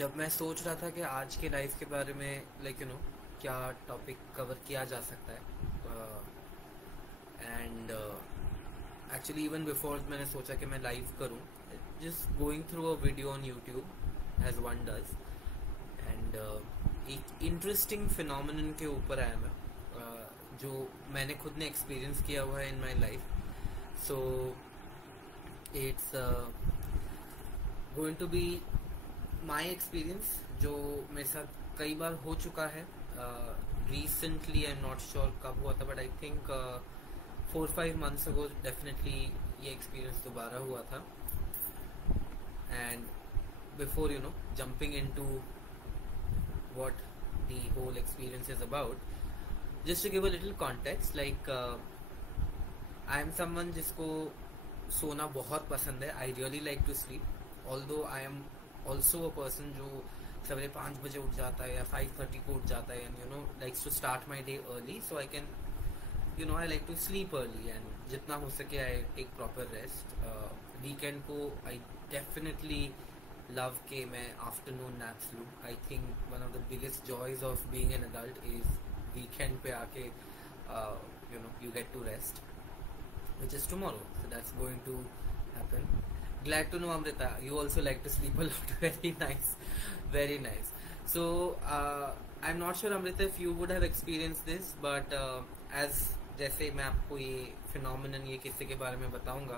जब मैं सोच रहा था कि आज के लाइफ के बारे में क्या टॉपिक कवर किया जा सकता है एंड एक्चुअली इवन बिफोर मैंने सोचा कि मैं लाइव करूं just going through a video on YouTube as one does and एक इंटरेस्टिंग फिनोमिनन के ऊपर आया मैं जो मैंने खुद ने एक्सपीरियंस किया हुआ है in my life so it's going to be my experience जो मेरे साथ कई बार हो चुका है recently. I am not sure कब हुआ था but I think 4-5 months ago definitely ये एक्सपीरियंस दोबारा हुआ था। And before jumping into what the whole experience is about, just to give a little context, like I am someone जिसको सोना बहुत पसंद है। I really like to sleep, although I am also a person जो सवेरे 5 बजे उठ जाता है या 5:30 को उठ जाता है and likes to start my day early, so I can I like to sleep early and जितना हो सके I take proper rest। Weekend को I definitely love के मैं आफ्टरनून naps लूँ। I think one of the biggest joys of being an adult is weekend पे आके you get to rest, which is tomorrow, so that's going to happen। Glad to know Amrita, you also like to sleep a lot। Very nice, very nice। So I'm not sure Amrita if you would have experienced this, but as जैसे मैं आपको ये फिनोमिनन ये किस्से के बारे में बताऊंगा,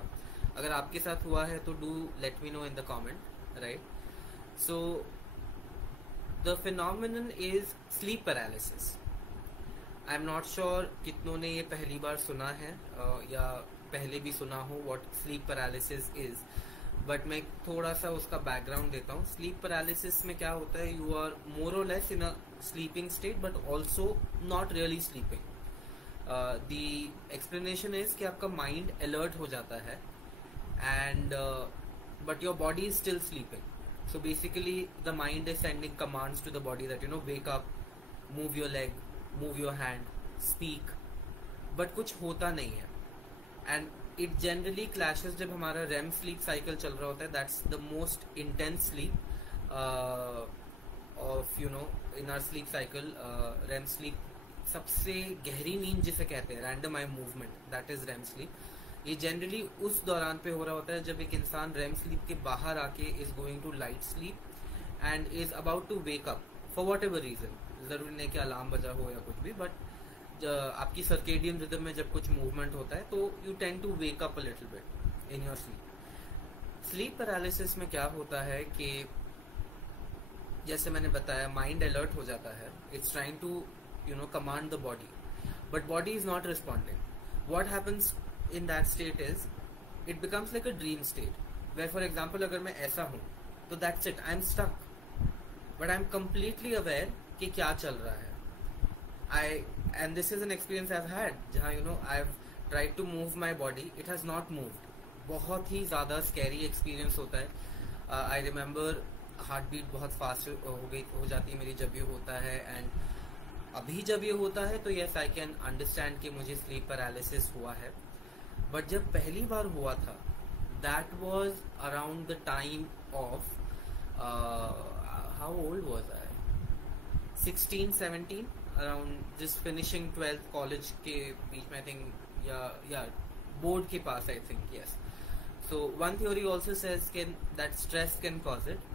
अगर आपके साथ हुआ है तो do let me know in the comment, right. So the phenomenon is sleep paralysis. I am not sure कितनों ने ये पहली बार सुना है या पहले भी सुना हो what sleep paralysis is, but मैं थोड़ा सा उसका बैकग्राउंड देता हूँ। स्लीप पैरालिसिस में क्या होता है, यू आर मोर और less in a sleeping state but also not really sleeping. The explanation is कि आपका माइंड अलर्ट हो जाता है and but your body is still sleeping. So basically the mind is sending commands to the body that wake up, move your leg, move your hand, speak, but कुछ होता नहीं है। And it generally clashes जब हमारा REM sleep cycle चल रहा होता है। That's the most intense sleep of in our sleep cycle. REM sleep सबसे गहरी नींद जिसे कहते हैं, random eye movement, that is REM sleep. ये जनरली उस दौरान पे हो रहा होता है जब एक इंसान रेम स्लीप के बाहर आके is going to light sleep and is about to wake up for whatever reason. जरूरी नहीं कि अलार्म बजा हो या कुछ भी, बट आपकी सर्केडियन रिदम में जब कुछ मूवमेंट होता है तो you tend to wake up a little bit in your sleep. Sleep paralysis में क्या होता है कि जैसे मैंने बताया, माइंड अलर्ट हो जाता है, it's trying to command the body, but body is not responding। What happens in that state is it becomes like a dream state where, for example, अगर मैं ऐसा हूँ तो that's it, I'm stuck, but I'm completely aware कि क्या चल रहा है। and this is an experience I've had जहाँ I've tried to move my body, it has not moved। बहुत ही ज़्यादा scary experience होता है। I remember हार्ट बीट बहुत फास्ट हो जाती है मेरी जब ये होता है। एंड अभी जब ये होता है तो यस आई कैन अंडरस्टैंड कि मुझे स्लीप पैरालिसिस हुआ है, बट जब पहली बार हुआ था that was around the time of how old was I, 16-17, around just finishing 12th college के बीच में, आई थिंक या बोर्ड के पास, I think yes. So one theory also says that stress can cause it.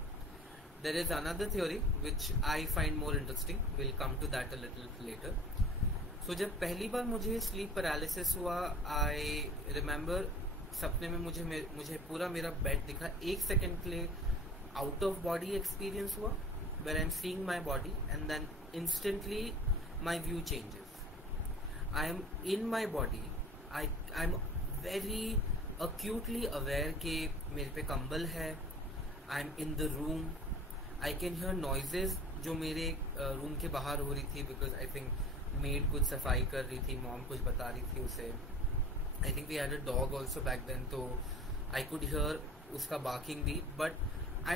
There is another theory which I find more interesting, we'll come to that a little later। So जब पहली बार मुझे sleep paralysis हुआ, I remember सपने में मुझे पूरा मेरा बेड दिखा। 1 सेकंड के लिए आउट ऑफ बॉडी एक्सपीरियंस हुआ where I'm seeing my body and then instantly my view changes। I am in my body, I'm very acutely aware कि मेरे पे कंबल है, I'm in the room, I can hear noises जो मेरे रूम के बाहर हो रही थी, बिकॉज आई थिंक मेड कुछ सफाई कर रही थी, मॉम कुछ बता रही थी उसे। I think we had a dog also back then, तो आई कुड हियर उसका बार्किंग भी, but I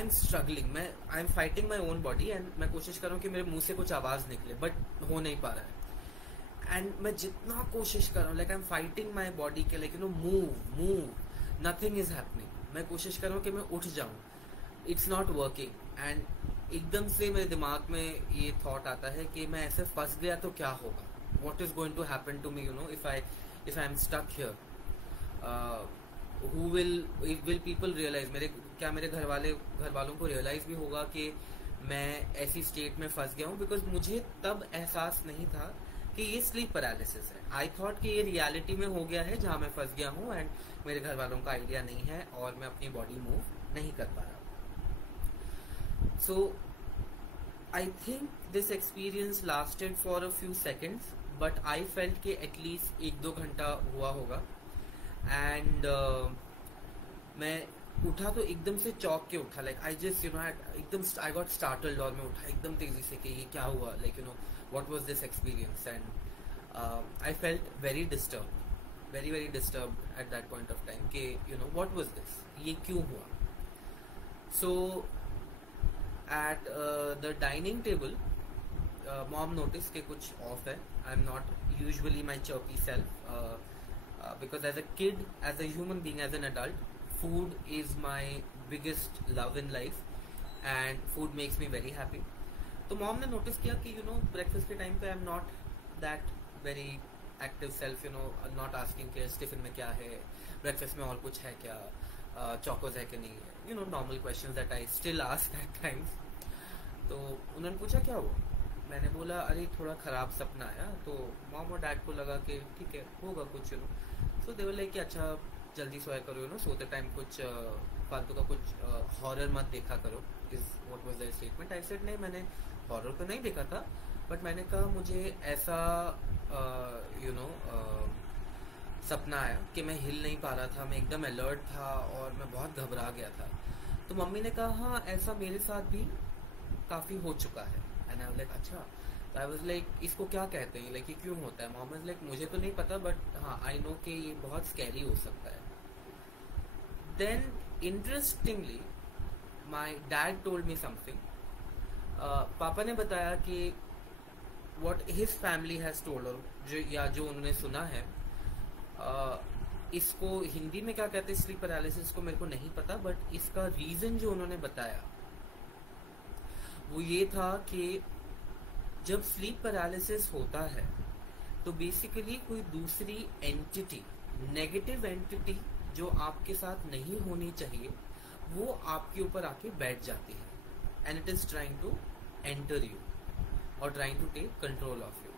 am struggling, I am fighting my own body and मैं कोशिश कर रहा हूँ कि मेरे मुंह से कुछ आवाज निकले, बट हो नहीं पा रहा है। एंड मैं जितना कोशिश कर रहा हूँ, like I am fighting my body के, like move, nothing is happening. मैं कोशिश कर रहा हूँ कि मैं उठ जाऊं, इट्स नॉट वर्किंग, एंड एकदम से मेरे दिमाग में ये थॉट आता है कि मैं ऐसे फंस गया तो क्या होगा, what is going to happen to me, you know, if I am stuck here, who will people realise, मेरे घर वालों को रियलाइज भी होगा कि मैं ऐसी स्टेट में फंस गया हूँ, बिकॉज मुझे तब एहसास नहीं था कि ये स्लीप पैरालिसिस है। आई थॉट कि ये रियलिटी में हो गया है जहाँ मैं फंस गया हूँ, एंड मेरे घर वालों का आइडिया नहीं है और मैं अपनी बॉडी मूव नहीं कर पा रहा। So I think this experience lasted for a few seconds, but I felt कि एटलीस्ट 1-2 घंटा हुआ होगा। एंड मैं उठा तो एकदम से चौंक के उठा, like I just you know एकदम आई गॉट स्टार्टल्ड, और मैं उठा एकदम तेजी से कि ये क्या हुआ, like you know what was this experience, and I felt very disturbed at that point of time कि you know what was this, ये क्यों हुआ। So at the dining table mom notice के कुछ ऑफ है, I am not usually my chirpy self, because as a kid, as a human being, as an adult, food is my biggest love in life and food makes me very happy. तो मॉम ने नोटिस किया कि you no breakfast के टाइम पे आई am not that very active self, you know not asking कि टिफिन में क्या है, ब्रेकफास्ट में और कुछ है क्या, चौकोज है कि नहीं है, you know normal questions that I still ask at times. तो उन्होंने पूछा क्या हुआ, मैंने बोला अरे थोड़ा खराब सपना आया। तो मॉम और डैड को लगा कि ठीक है होगा कुछ, you know, so they were like कि अच्छा जल्दी सोया करो, यू नो सोते टाइम कुछ फालतू का कुछ हॉरर मत देखा करो, is what was the statement. I said नहीं, मैंने हॉरर तो नहीं देखा था, बट मैंने कहा मुझे ऐसा यू नो सपना आया कि मैं हिल नहीं पा रहा था, मैं एकदम अलर्ट था और मैं बहुत घबरा गया था। तो मम्मी ने कहा हाँ ऐसा मेरे साथ भी काफ़ी हो चुका है। एंड आई वाज लाइक अच्छा, तो आई वाज लाइक इसको क्या कहते हैं, लाइक ये क्यों होता है। मॉम वाज लाइक मुझे तो नहीं पता, बट हाँ आई नो कि ये बहुत स्कैरी हो सकता है। Then interestingly my dad told me something. पापा ने बताया कि what his family has told, जो उन्होंने सुना है, इसको हिंदी में क्या कहते हैं स्लीप पैरालिसिस को मेरे को नहीं पता, बट इसका रीजन जो उन्होंने बताया वो ये था कि जब स्लीप पैरालिसिस होता है तो बेसिकली कोई दूसरी एंटिटी, नेगेटिव एंटिटी जो आपके साथ नहीं होनी चाहिए, वो आपके ऊपर आके बैठ जाती है, and it is trying to enter you और trying to take control of you.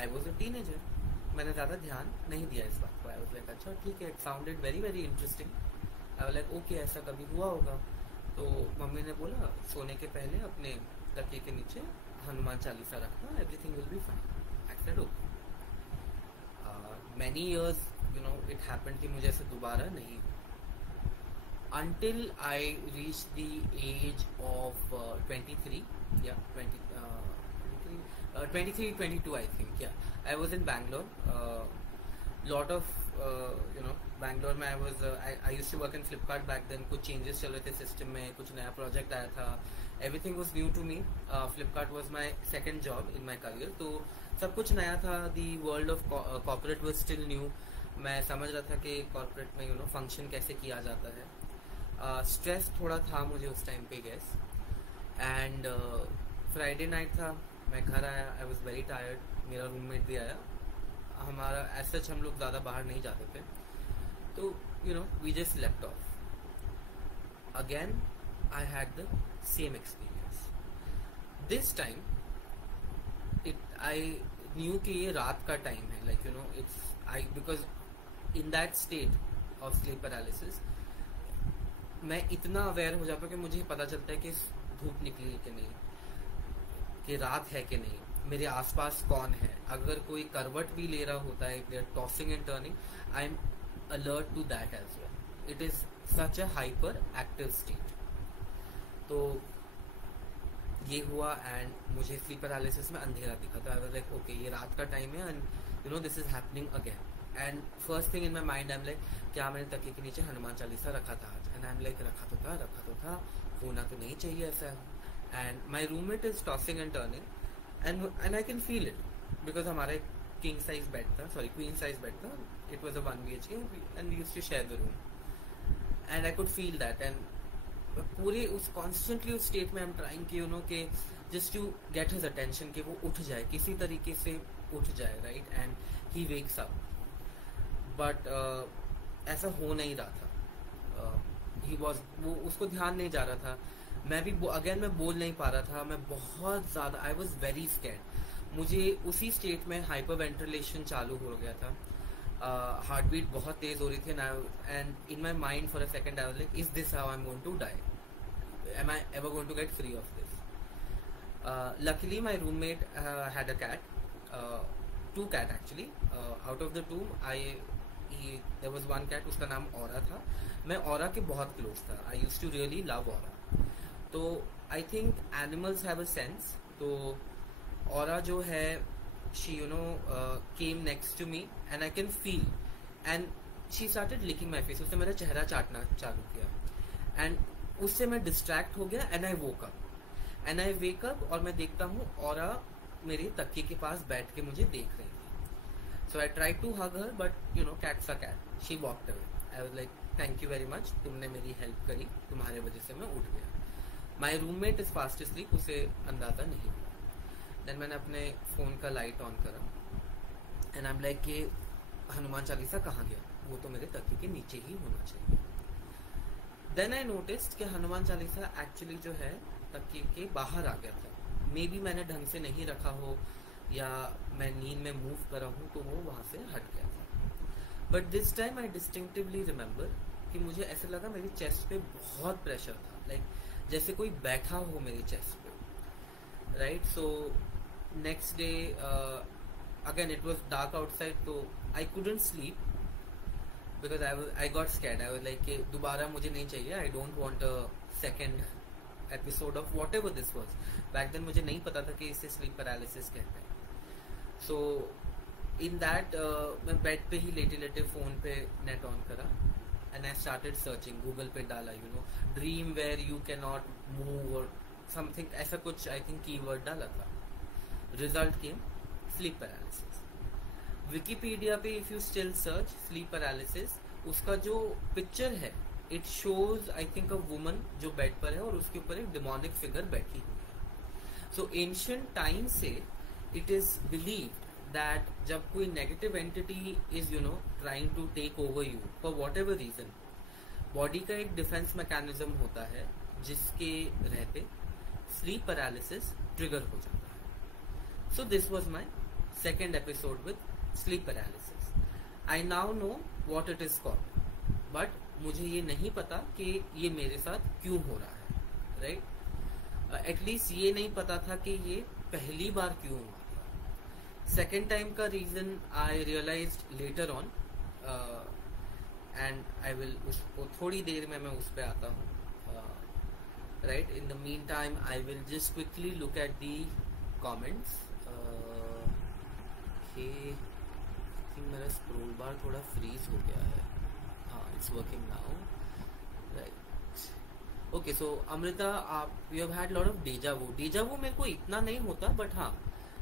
I was a teenager, मैंने ज्यादा ध्यान नहीं दिया इस बात को। आई वाज लाइक अच्छा ठीक है, it sounded very very interesting. I was like okay ऐसा कभी हुआ होगा। तो मम्मी ने बोला सोने के पहले अपने तकिए के नीचे हनुमान चालीसा रखना, everything will be fine. I said okay. Many years you know it happened कि मुझे ऐसे दोबारा नहीं, until I reached the age of 23, yeah, 23, 22, I think, yeah. I was in Bangalore. Lot of, you know, Bangalore में I used to work in Flipkart back then. कुछ changes चल रहे थे system में, कुछ नया project आया था. Everything was new to me. Flipkart was my second job in my career. तो सब कुछ नया था. The world of corporate was still new. मैं समझ रहा था कि corporate में, you know, function कैसे किया जाता है. स्ट्रेस थोड़ा था मुझे उस टाइम पे गैस। एंड फ्राइडे नाइट था, मैं घर आया, आई वॉज वेरी टायर्ड, मेरा रूममेट भी आया। हमारा एज सच हम लोग ज़्यादा बाहर नहीं जाते थे, तो you know we just slept off. Again I had the same experience. This time I knew कि ये रात का टाइम है, like you know it's I because in that state of sleep paralysis मैं इतना अवेयर हो जाता हूँ कि मुझे पता चलता है कि धूप निकली है कि नहीं, कि रात है कि नहीं, मेरे आसपास कौन है। अगर कोई करवट भी ले रहा होता है, they are tossing and turning, I am alert to that as well. It is such a hyper active state. तो ये हुआ एंड मुझे स्लीप पैरालिसिस में अंधेरा दिखा था। आई वाज लाइक ओके ये रात का टाइम है and you know this is happening again. And first thing in my mind I am like क्या मैंने तकिए के नीचे हनुमान चालीसा रखा था आज? एंड आई एम लाइक रखा तो था, होना तो नहीं चाहिए ऐसा। And my roommate is tossing and turning and I can feel it because हमारा एक किंग साइज बेड था, सॉरी क्वीन साइज बेड था। It was a 1 BHK and we used to share the room and I could feel that. And पूरे उस कॉन्स्टेंटली उस स्टेट में I am trying कि कि just to get his attention, कि वो उठ जाए, किसी तरीके से उठ जाए, right, and he wakes up. But ऐसा हो नहीं रहा था। ही वॉज, वो उसको ध्यान नहीं जा रहा था। मैं भी अगेन मैं बोल नहीं पा रहा था, मैं बहुत ज़्यादा, आई वॉज वेरी स्कैर्ड। मुझे उसी स्टेट में हाइपर वेंटिलेशन चालू हो गया था, हार्ट बीट बहुत तेज हो रही थी, and in my mind for a second I was like, is this how I am going to die, am I ever going to get free of this? Luckily my roommate had a cat, two cat actually. Out of the two, there was one cat, उसका नाम औरा था। मैं औरा के बहुत क्लोज था, आई use to really love औरा। तो I think animals have a sense. तो औरा जो है, she came next to me and I can feel, and she started licking my face। उसने मेरा चेहरा चाटना चालू किया एंड उससे मैं डिस्ट्रैक्ट हो गया एंड आई वेक अप और मैं देखता हूँ औरा मेरे तकिए के पास बैठ के मुझे देख रही थी। So I try to hug her, but cats a cat, she walked away. I was like, thank you very much, तुमने मेरी हेल्प करी, तुम्हारे वजह से मैं उठ गया। माई रूममेट इज फास्ट स्लीप, उसे अंदाजा नहीं हुआ। देन मैंने अपने फोन का लाइट ऑन करा एंड आई एम लाइक कि हनुमान चालीसा कहाँ गया, वो तो मेरे तकिए के नीचे ही होना चाहिए। देन आई नोटिस्ड कि हनुमान चालीसा एक्चुअली जो है तकिए के बाहर आ गया था। मे बी मैंने ढंग से नहीं रखा हो या मैं नींद में मूव करा हूँ तो वो वहां से हट गया था। But this time I distinctively remember कि मुझे ऐसा लगा मेरी चेस्ट पे बहुत प्रेशर था, लाइक जैसे कोई बैठा हो मेरी चेस्ट पे, right. So next day again it was dark outside, तो I couldn't sleep because I got scared. I was like कि दोबारा मुझे नहीं चाहिए, I don't want a second episode of whatever this was. Back then मुझे नहीं पता था कि इसे स्लीप पैरालिसिस कहते हैं। सो इन दैट मैं बेड पे ही लेटे लेटे फोन पे नेट ऑन करा and I started searching, Google पे डाला dream where you can not move और समथिंग, ऐसा कुछ आई थिंक कीवर्ड डाला था। Result came sleep paralysis. Wikipedia पे if you still search sleep paralysis, उसका जो पिक्चर है it shows I think a woman जो बेड पर है और उसके ऊपर एक डिमोनिक फिगर बैठी हुई है। सो एंशिएंट टाइम से इट इज बिलीव्ड दैट जब कोई negative entity is trying to take over you for whatever reason, body का एक डिफेंस मैकेनिज्म होता है जिसके रहते स्लीप पैरालिसिस ट्रिगर हो जाता है। सो this was my second episode with sleep paralysis. I now know what it is called, but मुझे ये नहीं पता कि ये मेरे साथ क्यों हो रहा है, राइट। एटलीस्ट ये नहीं पता था कि ये पहली बार क्यों हुआ था। सेकेंड टाइम का reason I realised later on and I will, उसको थोड़ी देर में मैं उस पर आता हूँ, right. In the mean time I will just quickly look at the comments. मेरा स्क्रोल बार थोड़ा फ्रीज हो गया है, it's working now, right? Okay, so Amrita, you have had lot of deja vu. Deja vu मेरे को इतना नहीं होता, but हाँ,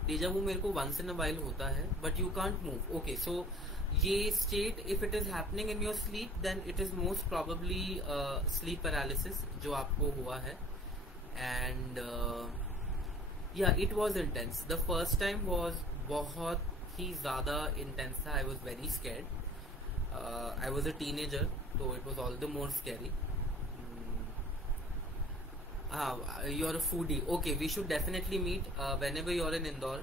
deja vu मेरे को once in a while होता है, but you can't move. Okay, so ये state if it is happening in your sleep, then it is most probably sleep paralysis जो आपको हुआ है, and yeah, it was intense. The first time was बहुत ही ज़्यादा intense था. I was very scared. I was a teenager, so it was all the more scary. You're a foodie. Okay, we should definitely meet whenever you're in Indore.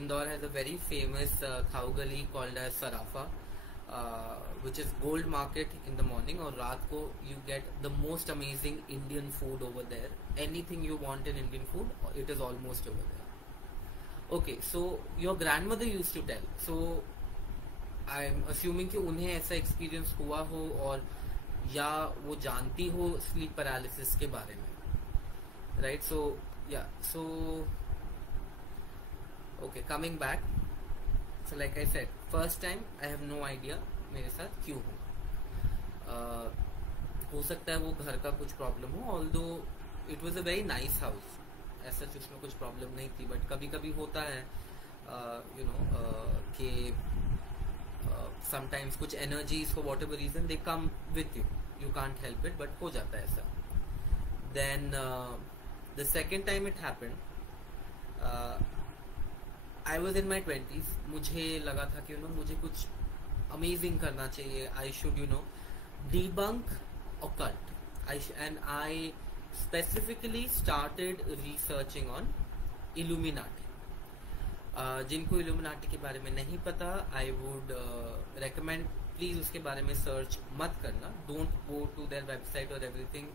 Indore has a very famous khao gali called as Sarafa, which is Gold Market in the morning, और रात को you get the most amazing Indian food over there. Anything you want in Indian food, it is almost over there. Okay, so your grandmother used to tell. So I am assuming कि उन्हें ऐसा एक्सपीरियंस हुआ हो और या वो जानती हो स्लीप पैरालिसिस के बारे में, राइट। सो या so okay, coming back, so like I said, first time I have no idea मेरे साथ क्यों हुआ। हो सकता है वो घर का कुछ प्रॉब्लम हो, although it was a very nice house, ऐसा उसमें कुछ प्रॉब्लम नहीं थी, बट कभी कभी होता है कि sometimes कुछ energies for whatever reason they come with you, you can't help it, but हो जाता है ऐसा। Then the second time it happened, I was in माई 20s. मुझे लगा था कि मुझे कुछ अमेजिंग करना चाहिए. I should debunk occult. And I specifically started researching on Illuminati. जिनको इल्यूमिनाटी के बारे में नहीं पता, आई वुड रेकमेंड प्लीज उसके बारे में सर्च मत करना. Don't go to their website और everything.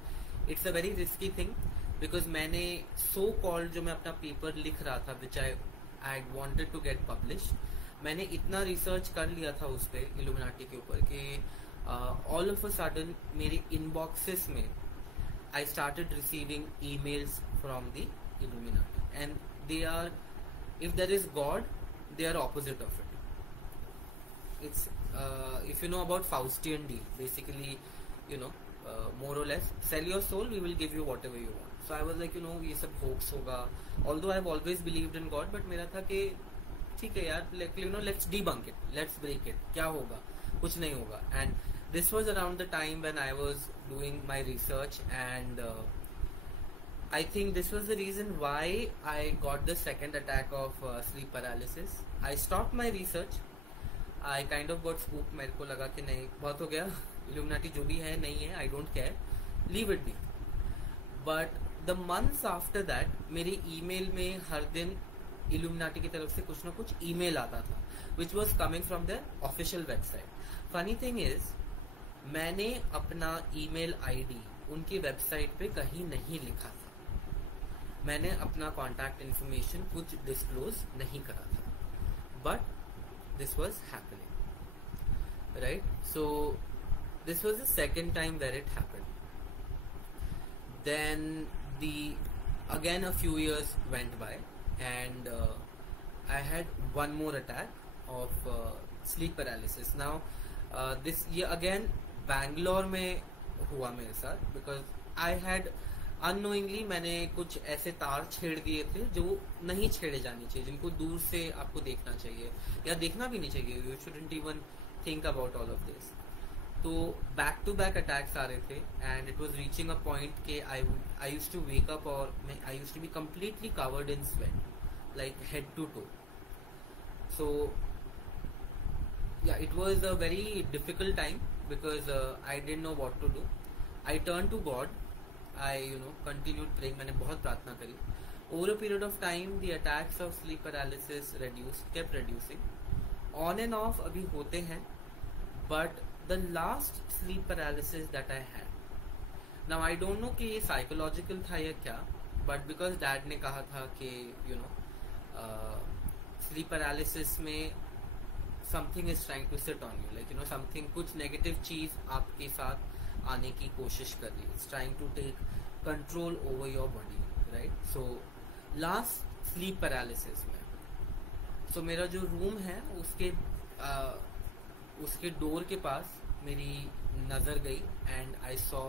It's a very risky thing. Because मैंने सो कॉल्ड जो मैं अपना पेपर लिख रहा था, which I wanted to get publish, मैंने इतना रिसर्च कर लिया था उस पर इल्यूमिनाटी के ऊपर कि ऑल ऑफ अ सडन मेरे इनबॉक्सेस में I started receiving emails from the Illuminati. And they are, if there is God, they are opposite of it. It's if you know about Faustian deal, basically, more or less, sell your soul, we will give you whatever you want. So I was like, ये सब hoax होगा. Although I have always believed in God, but मेरा था कि ठीक है यार, let's debunk it, let's break it. क्या होगा? कुछ नहीं होगा. And this was around the time when I was doing my research, and I think this was the reason why I got the second attack of sleep paralysis. I stopped my research. I kind of got spooked. मेरे को लगा कि नहीं, बहुत हो गया. Illuminati जो भी है नहीं है, I don't care. Leave it be. But the months after that, मेरे email में हर दिन Illuminati की तरफ से कुछ ना कुछ email आता था, which was coming from their official website. Funny thing is, मैंने अपना email ID उनकी वेबसाइट पे कहीं नहीं लिखा था. मैंने अपना कॉन्टैक्ट इन्फॉर्मेशन कुछ डिस्क्लोज नहीं करा था. But this was happening, right? So this was the second time where it happened. Then again a few years went by, and I had one more attack of sleep paralysis. Now ये अगेन बैंगलोर में हुआ मेरे साथ, because I had unknowingly मैंने कुछ ऐसे तार छेड़ दिए थे जो नहीं छेड़े जाने चाहिए, जिनको दूर से आपको देखना चाहिए या देखना भी नहीं चाहिए. You shouldn't even think about all of this. तो बैक टू बैक अटैक्स आ रहे थे, and it was reaching a point के I used to wake up और I used to be completely covered in sweat, like head to toe. So yeah, it was a very difficult time because I didn't know what to do. I turned to God. I continued praying. मैंने बहुत प्रार्थना करी. Over a period of time, the attacks of sleep paralysis kept reducing. On and off अभी होते हैं, but the last sleep paralysis that I had. Now I don't know कि ये psychological था या क्या, but because dad ने कहा था कि sleep paralysis में something is trying to sit on you, like something, कुछ negative चीज आपके साथ आने की कोशिश कर रही है. It's trying to take control over your body, right? So last sleep paralysis में, so मेरा जो रूम है उसके डोर के पास मेरी नजर गई, एंड आई सॉ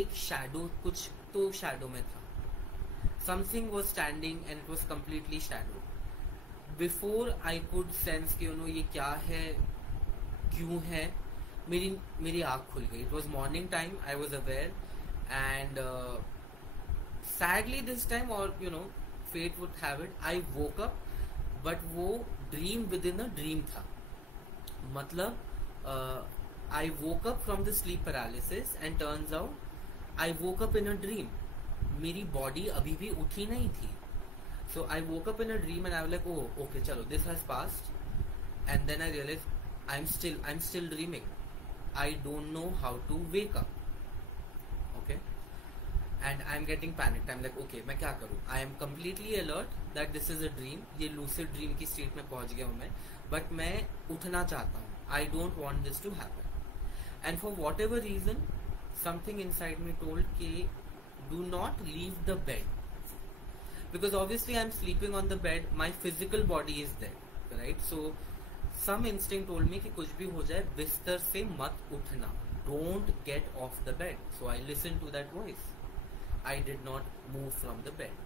एक शैडो, कुछ तो शैडो में था. Something was standing and it was completely shadow. Before I could sense कि ये क्या है, क्यों है, मेरी आँख खुल गई. It was morning time. I was aware, and sadly this time, और fate would have it, I woke up, but वो dream within a dream था. मतलब I woke up from the sleep paralysis and turns out I woke up in a dream. मेरी body अभी भी उठी नहीं थी. So I woke up in a dream and I was like, oh, okay, chalo, this has passed. And then I realized I'm still dreaming. I don't know how to wake up. Okay? And I'm getting panicked. I'm like, okay, मैं क्या करूँ? I am completely alert that this is a dream. ये lucid dream की state में पहुँच गया हूँ मैं. But मैं उठना चाहता हूँ. I don't want this to happen. And for whatever reason, something inside me told कि do not leave the bed. Because obviously I'm sleeping on the bed, my physical body is there, right? So some instinct told me कि कुछ भी हो जाए बिस्तर से मत उठना, don't get off the bed. So I listened to that voice. I did not move from the bed.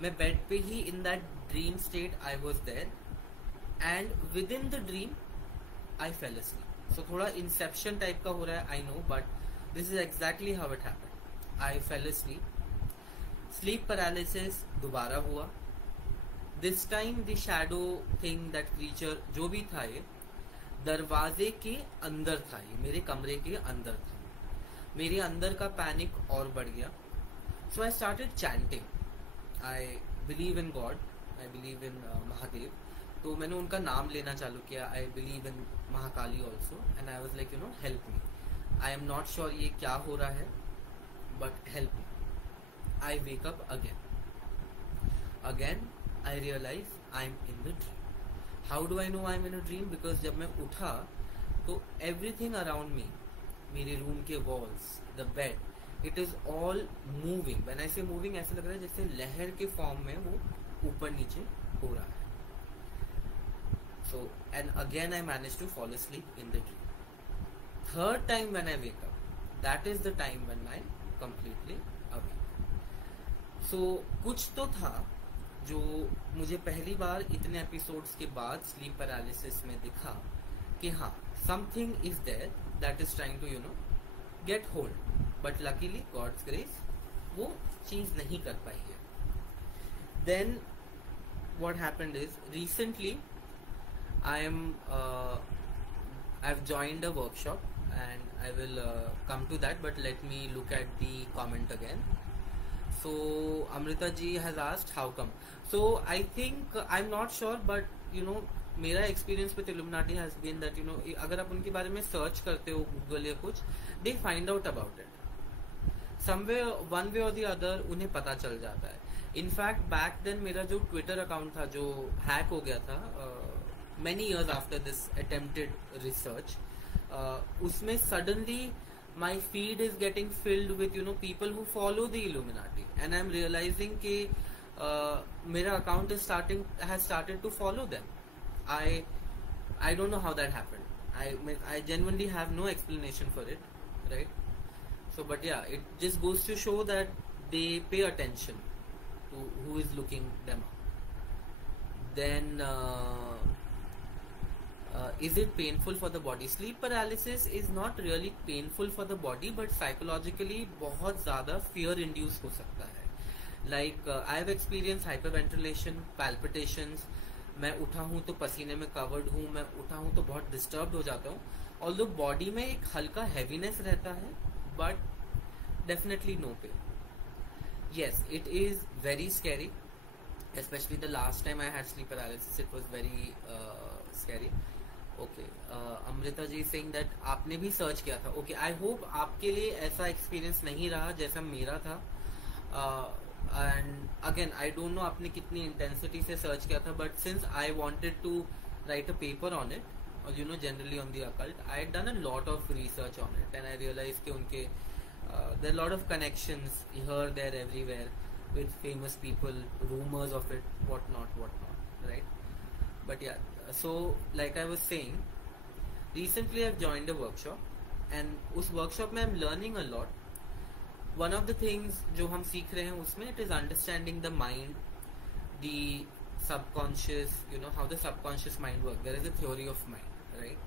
मैं बेड पे ही in that dream state I was there, and within the dream I fell asleep. So थोड़ा inception type का हो रहा है, I know, but this is exactly how it happened. I fail asleep. Sleep paralysis दोबारा हुआ. This time the shadow thing, that creature जो भी था, ये दरवाजे के अंदर था, ये मेरे कमरे के अंदर था. मेरे अंदर का पैनिक और बढ़ गया. So I started chanting. I believe in God, I believe in Mahadev. तो मैंने उनका नाम लेना चालू किया. I believe in Mahakali also. And I was like help me. I am not sure ये क्या हो रहा है, but help me. I wake up again. Again, I realize I'm in the dream. How do I know I'm in a dream? Because जब मैं उठा तो everything around me, मेरे रूम के walls, the bed, it is all moving. When I say moving, ऐसा लग रहा है जैसे लहर के फॉर्म में वो ऊपर नीचे हो रहा है. So, and again I managed to fall asleep in the dream. Third time when I wake up, that is the time when I'm completely awake. सो कुछ तो था जो मुझे पहली बार इतने एपिसोड्स के बाद स्लीप पैरालिसिस में दिखा कि हाँ, something is there that is trying to get hold. But luckily God's grace वो चीज नहीं कर पाई है. Then what happened is recently I have joined a workshop and I will come to that, but let me look at the comment again. So Amrita ji has asked how come. So I think I'm not sure, but मेरा experience with Illuminati has been that अगर आप उनके बारे में search करते हो Google या कुछ, they find out about it. Somewhere one way or the other उन्हें पता चल जाता है. In fact back then मेरा जो Twitter account था जो hack हो गया था many years after this attempted research, उसमें suddenly my feed is getting filled with people who follow the Illuminati, and I'm realizing कि मेरा account has started to follow them. I don't know how that happened. I genuinely have no explanation for it, right? So but yeah, it just goes to show that they pay attention to who is looking them up. Then is it painful for the body? Sleep paralysis is not really painful for the body, but psychologically बहुत ज़्यादा fear induce हो सकता है. Like I have experienced hyperventilation, palpitations. मैं उठा हूँ तो पसीने में covered हूँ, मैं उठा हूँ तो बहुत disturbed हो जाता हूँ. Although body में एक हल्का heaviness रहता है, but definitely no pain. Yes, it is very scary. Especially the last time I had sleep paralysis, it was very scary. Okay, Amrita ji saying that आपने भी सर्च किया था. ओके, आई होप आपके लिए ऐसा एक्सपीरियंस नहीं रहा जैसा मेरा था. And again I don't know आपने कितनी इंटेंसिटी से सर्च किया था, but since I wanted to write a paper on it, और generally on the occult, I had done a lot of research on it, and I realize कि उनके there lot of connections here there everywhere with famous people, rumours of it, what not, right? But yeah, so like I was saying, recently I've joined a workshop, and उस workshop में I'm learning a lot. One of the things जो हम सीख रहे हैं उसमें, it is understanding the mind, the subconscious, how the subconscious mind works. There is a theory of mind, right?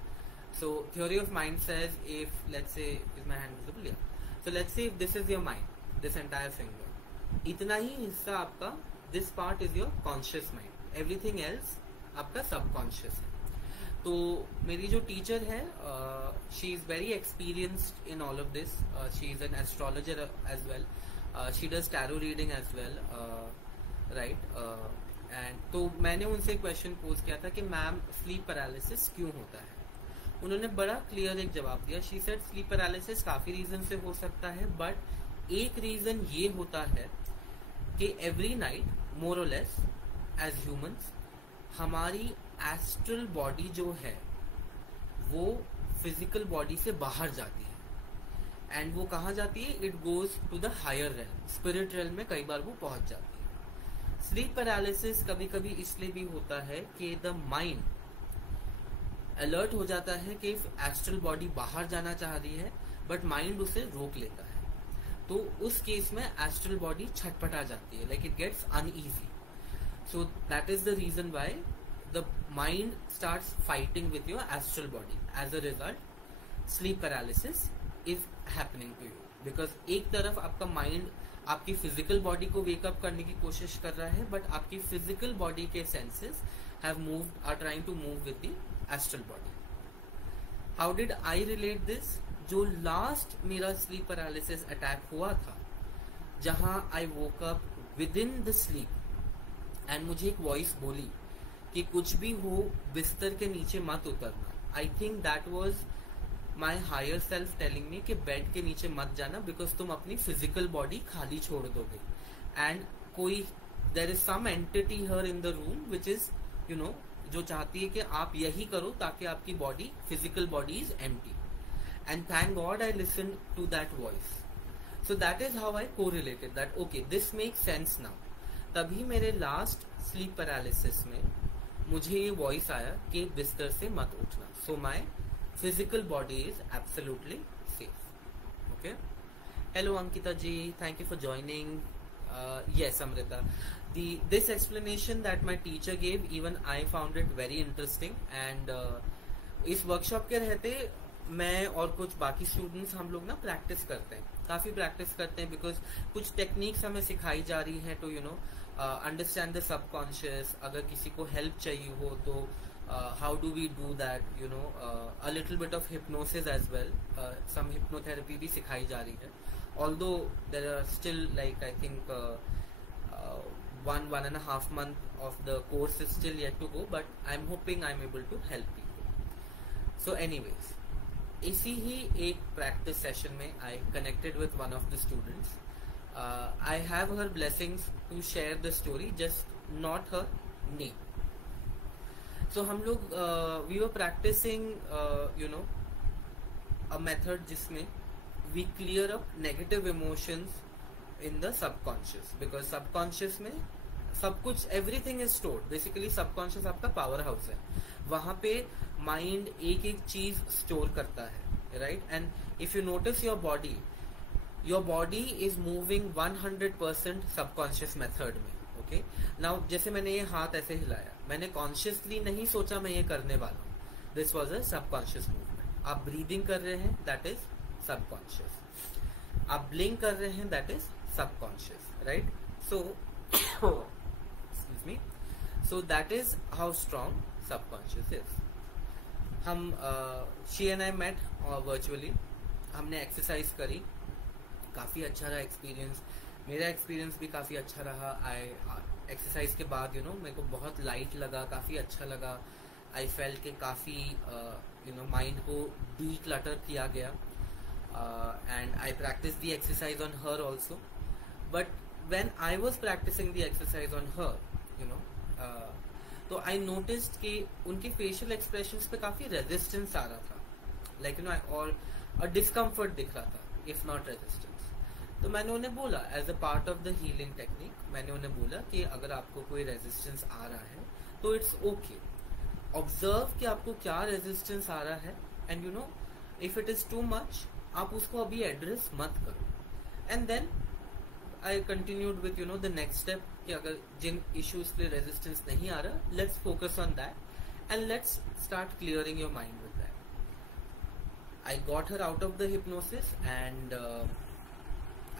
So theory of mind says, if let's say, is my hand visible? Yeah. So let's say if this is your mind, this entire finger, इतना ही हिस्सा आपका, this part is your conscious mind, everything else आपका subconscious है. तो मेरी जो teacher है, she is very experienced in all of this. She is an astrologer as well. She does tarot reading as well, right? And तो मैंने उनसे question pose किया था कि मैम स्लीप पैरालिसिस क्यों होता है. उन्होंने बड़ा क्लियर एक जवाब दिया. शी सेड स्लीप पैरालिसिस काफी रीजन से हो सकता है, बट एक रीजन ये होता है कि एवरी नाइट मोर और लेस एज ह्यूमंस हमारी एस्ट्रल बॉडी जो है वो फिजिकल बॉडी से बाहर जाती है. एंड वो कहाँ जाती है? It goes to the higher realm, spirit realm में कई बार वो पहुंच जाती है. स्लीप पैरालिसिस कभी कभी इसलिए भी होता है कि द माइंड अलर्ट हो जाता है कि एस्ट्रल बॉडी बाहर जाना चाह रही है, बट माइंड उसे रोक लेता है. तो उस केस में एस्ट्रल बॉडी छटपटा जाती है, like it gets uneasy. So that is the reason why the mind starts fighting with your astral body. As a result, sleep paralysis is happening to you. Because एक तरफ आपका माइंड आपकी फिजिकल बॉडी को वेकअप करने की कोशिश कर रहा है, बट आपकी फिजिकल बॉडी के senses have moved, are trying to move with the astral body. How did I relate this? जो लास्ट मेरा स्लीप पैरालिसिस अटैक हुआ था, जहां I woke up within the sleep and मुझे एक वॉइस बोली कि कुछ भी हो बिस्तर के नीचे मत उतरना. I think that was my higher self telling me कि बेड के नीचे मत जाना, बिकॉज तुम अपनी फिजिकल बॉडी खाली छोड़ दोगे. एंड कोई there is some entity here in the room which is you know, जो चाहती है कि आप यही करो ताकि आपकी body, physical body is empty. And thank God I listen to that voice. So that is how I correlated that okay this make sense now. तभी मेरे लास्ट स्लीप पैरालिसिस में मुझे ये वॉइस आया कि बिस्तर से मत उठना. So my physical body is absolutely safe. Okay. Hello Ankita ji, thank you for joining. Yes, Amrita. This explanation that my teacher gave, even I found it very interesting. And इस वर्कशॉप के रहते मैं और कुछ बाकी स्टूडेंट्स हम लोग ना प्रैक्टिस करते हैं, काफी प्रैक्टिस करते हैं, बिकॉज कुछ टेक्निक्स हमें सिखाई जा रही है टू अंडरस्टैंड द सबकॉन्शियस. अगर किसी को हेल्प चाहिए हो तो how do we do that, a little bit of hypnosis as well, some hypnotherapy भी सिखाई जा रही है. Although there are still, like, I think 1.5 month of the course is still yet to go, but I'm hoping I'm able to help people. So anyways, इसी ही एक practice session में I connected with one of the students. I have her blessings to share the story, just not her name. So हम लोग we were practicing a method जिसमें we clear up negative emotions in the subconscious, because subconscious में सब कुछ, everything is stored. Basically subconscious आपका power house है, वहां पे mind एक एक चीज store करता है, right? And if you notice your body is moving 100% subconscious method में. Okay, now जैसे मैंने ये हाथ ऐसे हिलाया, मैंने consciously नहीं सोचा मैं ये करने वाला हूँ. This was a subconscious movement. आप breathing कर रहे हैं, that is subconscious. आप blink कर रहे हैं, that is subconscious, right? So excuse me, so that is how strong subconscious is. हम she and I met virtually, हमने एक्सरसाइज करी, काफी अच्छा रहा एक्सपीरियंस. मेरा एक्सपीरियंस भी काफी अच्छा रहा. एक्सरसाइज के बाद मेरे को बहुत लाइट लगा, काफी अच्छा लगा. आई फेल्ट के काफी माइंड को डी क्लटर किया गया. And I practiced the exercise on her also. But when I was practicing the exercise on her, तो I noticed कि उनके facial expressions पे काफी resistance आ रहा था, like और a discomfort दिख रहा था, if not resistance. तो मैंने उन्हें बोला, as a part of the healing technique, मैंने उन्हें बोला कि अगर आपको कोई resistance आ रहा है तो it's okay. Observe कि आपको क्या resistance आ रहा है, and if it is too much, आप उसको अभी एड्रेस मत करो. And then I continued with the next step कि अगर जिन इश्यूज पे रेजिस्टेंस नहीं आ रहा, let's focus on that and let's start clearing your mind with that. I got her out of the hypnosis and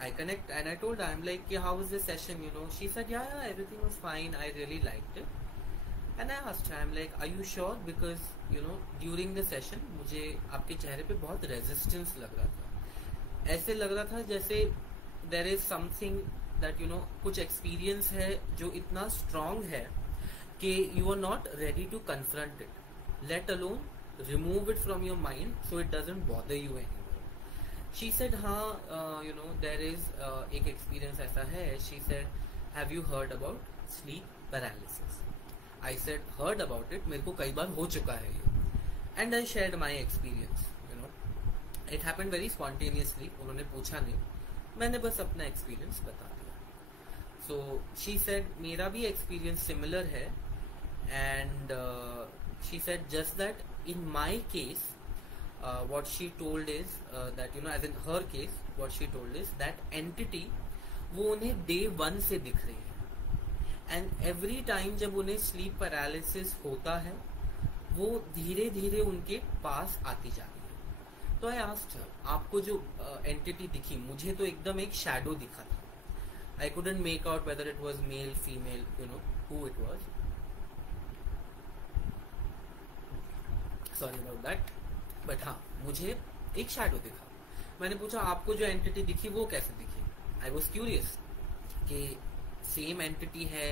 I connect and I told her, I'm like, how was the session? She said, yeah, everything was fine. I really liked it. And I asked her, I'm like, are you sure? Because during the session मुझे आपके चेहरे पे बहुत resistance लग रहा था. ऐसे लग रहा था जैसे there is something that कुछ experience है जो इतना strong है कि you are not ready to confront it, let alone remove it from your mind so it doesn't bother you anymore. She said, हाँ, there is एक experience ऐसा है. She said, have you heard about sleep paralysis? I said, heard about it, मेरे को कई बार हो चुका है ये. And I shared my experience. It happened very spontaneously. उन्होंने पूछा नहीं, मैंने बस अपना एक्सपीरियंस बता दिया. So she said, मेरा भी एक्सपीरियंस सिमिलर है. And she said just that in my case, what she told is that as in her case, what she told is that entity वो उन्हें day 1 से दिख रही है. एंड एवरी टाइम जब उन्हें स्लीप पैरालिसिस होता है, वो धीरे धीरे उनके पास आती जा रही है. तो आई आस्क्ड हर, आपको जो एंटिटी दिखी, मुझे तो एकदम एक शैडो दिखा था. I couldn't make out whether it was male female, you know who it was. Sorry about that. But हाँ, मुझे एक शैडो दिखा. मैंने पूछा आपको जो एंटिटी दिखी वो कैसे दिखी. आई वॉज क्यूरियस कि सेम एंटिटी है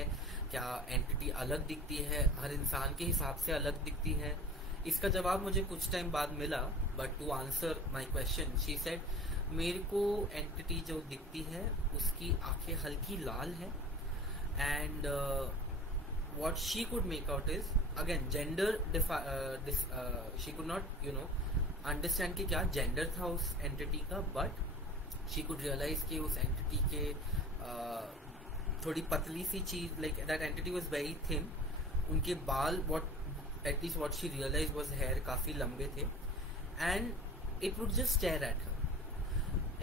क्या, एंटिटी अलग दिखती है, हर इंसान के हिसाब से अलग दिखती है. इसका जवाब मुझे कुछ टाइम बाद मिला. But to answer my question she said, मेरे को एंटिटी जो दिखती है उसकी आंखें हल्की लाल है. And what she could make out is again gender she could not understand कि क्या gender था उस entity का. but she could realize कि उस entity के थोड़ी पतली सी चीज, like that entity was very thin. उनके बाल at least what she realized was hair काफी लंबे थे. and it would just stare at her.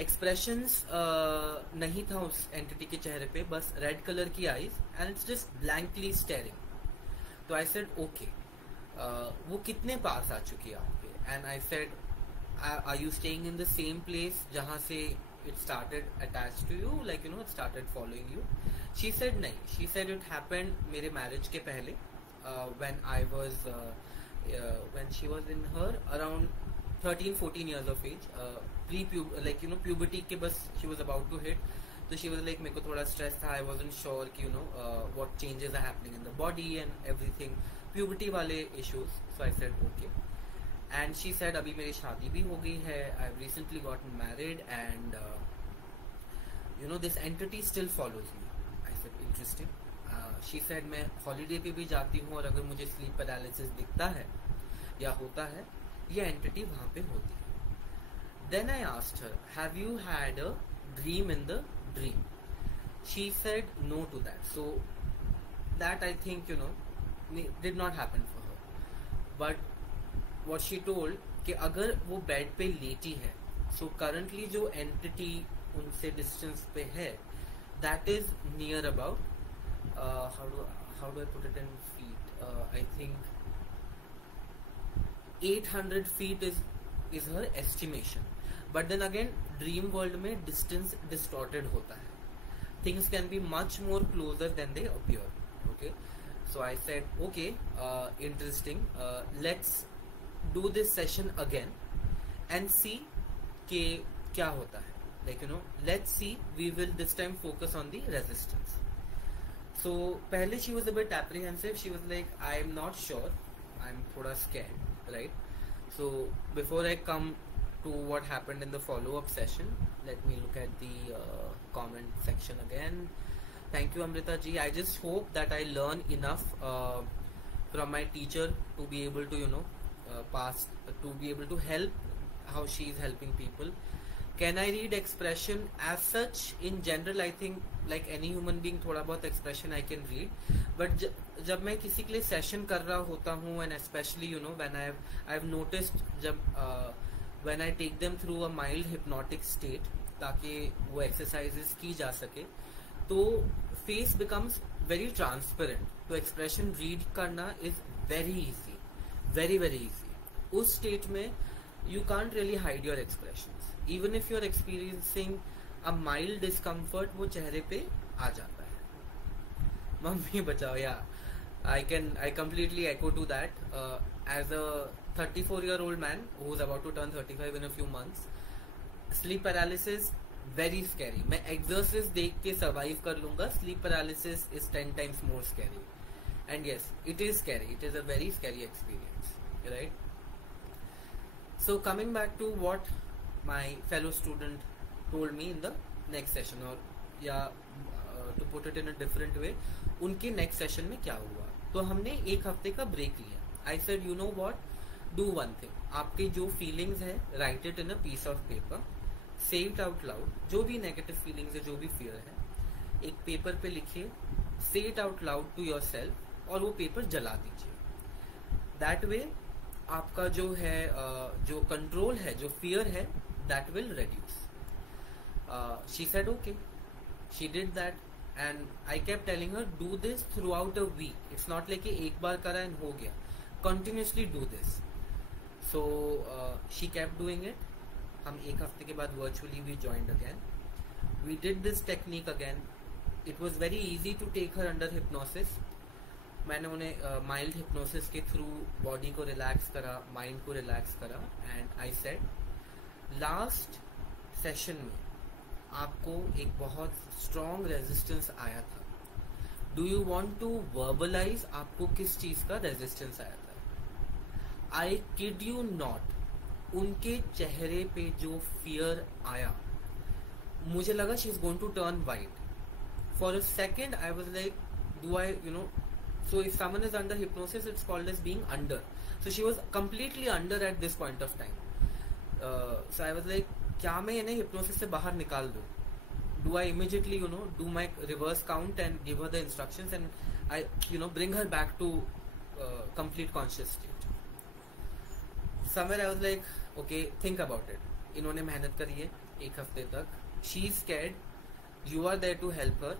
Expressions नहीं था उस एंटिटी के चेहरे पे, बस रेड कलर की eyes and it's just blankly steering. तो आई सेड ओके, वो कितने पास आ चुकी है आपके. And I said are you staying in the same place जहां से it started attach to you, like you know it started following you. She said नहीं. She said it happened मेरे marriage के पहले, when I was when she was in her around 13-14 years of age, like you know puberty के बस she was about to hit. तो she was like मेरे को थोड़ा stress था, I wasn't sure कि you know what changes are happening in the body and everything, puberty वाले issues. So I said okay. And she said अभी मेरी शादी भी हो गई है, I've recently gotten married and you know this entity still follows me. I said interesting. She said मैं holiday पे भी जाती हूँ और अगर मुझे sleep paralysis दिखता है या होता है, ये एंटिटी वहां पे होती है. Then I asked her, have you had a dream in the dream. She said no to that. So that I think you know did not happen for her. But what she told कि अगर वो bed पे लेटी है, so currently जो entity उनसे distance पे है, that is near about how do I put it in feet. I think 800 feet is her estimation. But then again dream world में distance distorted होता है. Things can be much more closer than they appear. Okay, so I said okay, interesting, let's do this session again and see कि क्या होता है. Like you know, let's see, we will this time focus on the resistance. So पहले she was a bit apprehensive. She was like, I am not sure, I'm थोड़ा scared. Right, so before I come to what happened in the follow-up session, let me look at the comment section again. Thank you Amrita ji. I just hope that I learn enough from my teacher to be able to you know to be able to help how she is helping people. Can I read expression as such? In general I think like any human being थोड़ा बहुत expression I can read. But जब मैं किसी के लिए सेशन कर रहा होता हूँ and especially you know when I've noticed जब when I take them through a mild hypnotic state ताकि वो exercises की जा सके, तो face becomes very transparent. तो expression read करना is very easy, very very easy. उस state में you can't really hide your expressions. Even if you're experiencing a mild discomfort, वो चेहरे पे आ जाता है. मम्मी बचाओ. Yeah, I completely echo to that. As a 34-year-old man who's about to turn 35 in a few months, sleep paralysis very scary. मैं exorcist देख के survive कर लूंगा. Sleep paralysis is 10 times more scary. And yes, it is scary. It is a very scary experience, right? So coming back to what my fellow student told me in the next session, or to put it in a different way, उनके next session में क्या हुआ. तो हमने एक हफ्ते का ब्रेक लिया. I said you know what, do one thing. आपके जो feelings है, write it in a piece of paper, say it out loud. जो भी negative feelings है, जो भी fear है, एक पेपर पे लिखिए, say it out loud to yourself, और वो पेपर जला दीजिए. That way आपका जो है जो कंट्रोल है, जो फियर है, that will reduce. She said okay. She did that and I kept telling her do this throughout a week. It's not like एक बार करा and हो गया. Continuously do this. So she kept doing it हम एक हफ्ते के बाद virtually we joined again. We did this technique again. It was very easy to take her under hypnosis. मैंने उन्हें माइल्ड हिप्नोसिस के थ्रू बॉडी को रिलैक्स करा, माइंड को रिलैक्स करा. And I said last session में आपको एक बहुत स्ट्रॉन्ग रेजिस्टेंस आया था. Do you want to verbalize आपको किस चीज का रेजिस्टेंस आया था? आई किड यू नॉट, उनके चेहरे पे जो फियर आया, मुझे लगा she is going to turn white. For a second I was like, do I so if someone is under hypnosis, it's called as being under. So she was completely under at this point of time. So I was like, क्या मैं इन्हें hypnosis से बाहर निकाल दूं? Do I immediately do my reverse count and give her the instructions and I bring her back to complete conscious state? Somewhere I was like, okay, think about it. इन्होंने मेहनत करी है एक हफ्ते तक. She is scared. You are there to help her.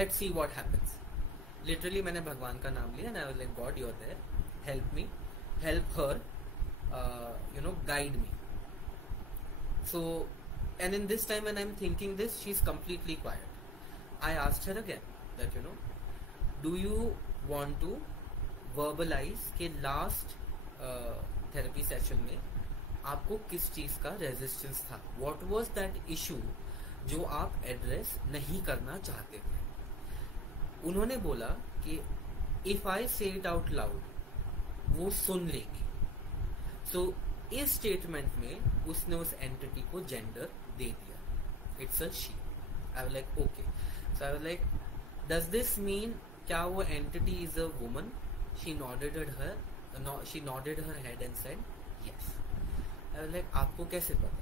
Let's see what happens. Literally मैंने भगवान का नाम लिया. And I was like, God you are there, help me, help her, guide me. So and in this time when I am thinking this, she is completely quiet. I asked her again that do you want to verbalize के last therapy session में आपको किस चीज का रेजिस्टेंस था? What was that issue जो आप एड्रेस नहीं करना चाहते थे? उन्होंने बोला कि इफ आई से इट आउट लाउड वो सुन लेगी. सो इस स्टेटमेंट में उसने उस एंटिटी को जेंडर दे दिया. It's a she. I was like, okay. So I was like, does this mean क्या वो entity is a woman? She nodded her head and said yes. I was like, आपको कैसे पता?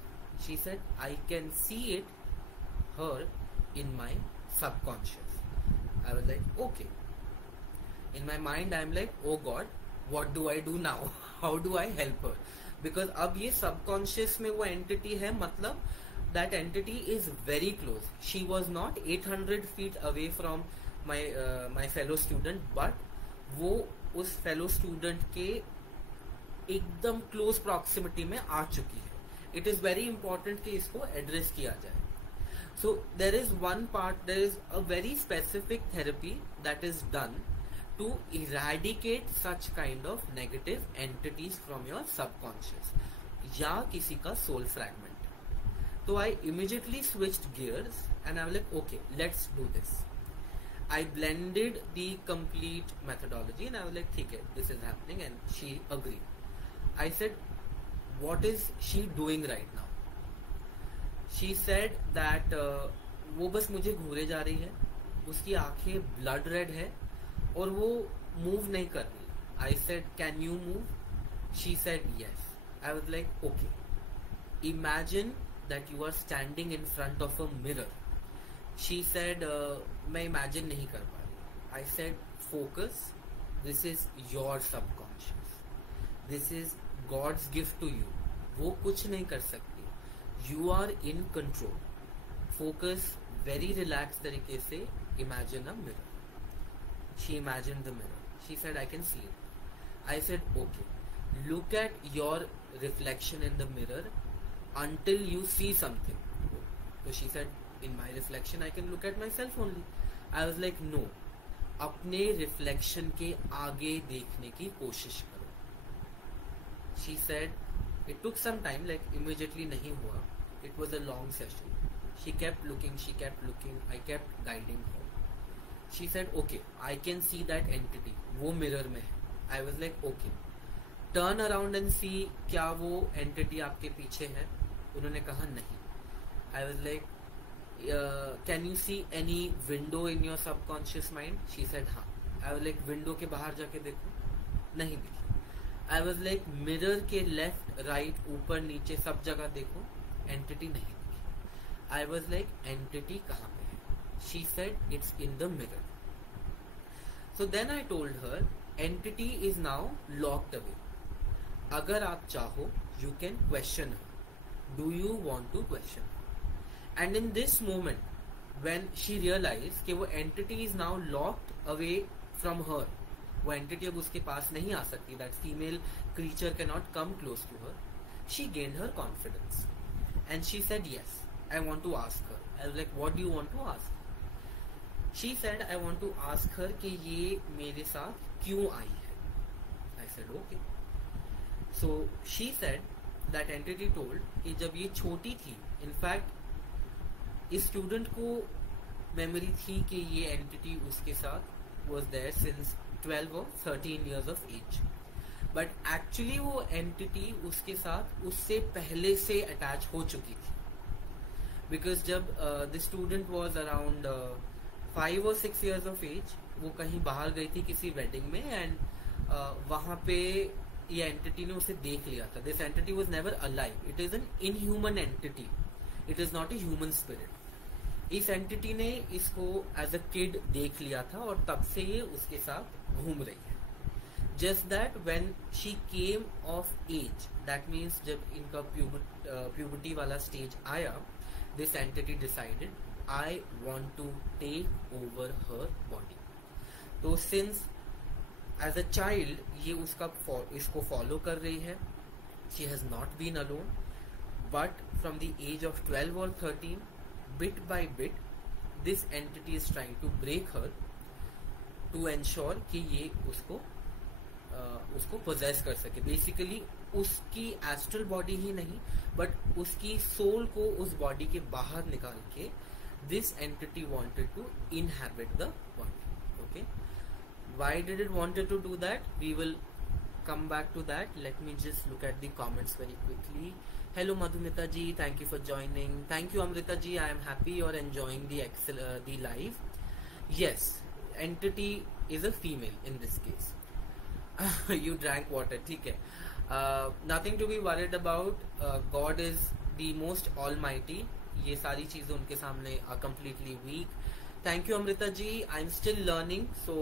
She said, I can see it her in my subconscious. I was like, okay. In my mind, I'm like, oh God, what do I do now? How do I help her? Because अब ये subconscious में वो entity है, मतलब that entity is very close. She was not 800 feet away from my fellow student, but वो उस fellow student के एकदम close proximity में आ चुकी है. It is very important कि इसको address किया जाए. So there is one part, there is a very specific therapy that is done to eradicate such kind of negative entities from your subconscious या किसी का soul fragment. So I immediately switched gears and I was like, okay, let's do this. I blended the complete methodology and I was like, ठीक है, this is happening, and she agreed. I said, what is she doing right now? She said that वो बस मुझे घूरे जा रही है, उसकी आंखें ब्लड रेड है और वो मूव नहीं कर रही. I said, can you move? She said yes. I was like, okay, imagine that you are standing in front of a mirror. She said, मैं इमेजिन नहीं कर पा रही. I said, focus, this is your subconscious, this is God's gift to you. वो कुछ नहीं कर सकती. You are in control. Focus very relaxed तरीके से. Imagine a mirror. She imagined the mirror. She said, I can see it. I said, okay. Look at your reflection in the mirror until you see something. So she said, in my reflection, I can look at myself only. I was like, no. अपने reflection के आगे देखने की कोशिश करो. She said, it took some time, like immediately नहीं हुआ. It was a long session. She kept looking. I kept guiding her. She said, okay, I can see that entity. वो mirror में है. I was like, okay. Turn around and see क्या वो entity आपके पीछे है? उन्होंने कहा नहीं. I was like, can you see any window in your subconscious mind? She said, हाँ. I was like, window के बाहर जाके देखो. नहीं दिखी. I was like, mirror के left, right, ऊपर नीचे सब जगह देखो. एंटिटी नहीं दिखी. आई वॉज लाइक, एंटिटी कहाँ पे है? She said, it's in the mirror. So then I told her, entity is now locked away. अगर आप चाहो, you can question her. Do you want to question her? And in this moment when she realize कि वो entity is now locked away from her, वो entity अब उसके पास नहीं आ सकती. That female creature can not come close to her. She gained her confidence. and she said yes, I want to ask her. I was like, what do you want to ask? She said, I want to ask her कि ये मेरे साथ क्यों आई है. I said okay. So she said that entity told कि जब ये छोटी थी, in fact इस स्टूडेंट को मेमोरी थी कि ये एंटिटी उसके साथ was there since 12 or 13 years of age. But actually वो एंटिटी उसके साथ उससे पहले से अटैच हो चुकी थी. Because जब the student was around 5 or 6 years of age, वो कहीं बाहर गई थी किसी वेडिंग में, एंड वहां पे ये एंटिटी ने उसे देख लिया था. This entity was never alive. It is an inhuman entity. It is not a human spirit. इस एंटिटी ने इसको एज अ किड देख लिया था और तब से ये उसके साथ घूम रही है. Just that when she came of age, that means जब इनका प्यूबर्टी वाला स्टेज आया, this entity decided I want to take over her body. तो since as a child ये इसको follow कर रही है, she has not been alone, but from the age of 12 or 13, bit by bit, this entity is trying to break her to ensure कि ये उसको possess कर सके. Basically उसकी एस्ट्रल बॉडी ही नहीं, बट उसकी सोल को उस बॉडी के बाहर निकाल के this entity wanted to inhabit the body. Okay, why did it wanted to do that? We will come back to that. Let me just look at the comments very quickly. Hello Madhumita ji, thank you for joining. Thank you Amrita ji, I am happy you are enjoying the live. Yes, entity is a female in this case. You drank water, ठीक है. Nothing to be worried about. God is the most almighty. ये सारी चीजें उनके सामने are completely weak. Thank you Amrita ji, I'm still learning, so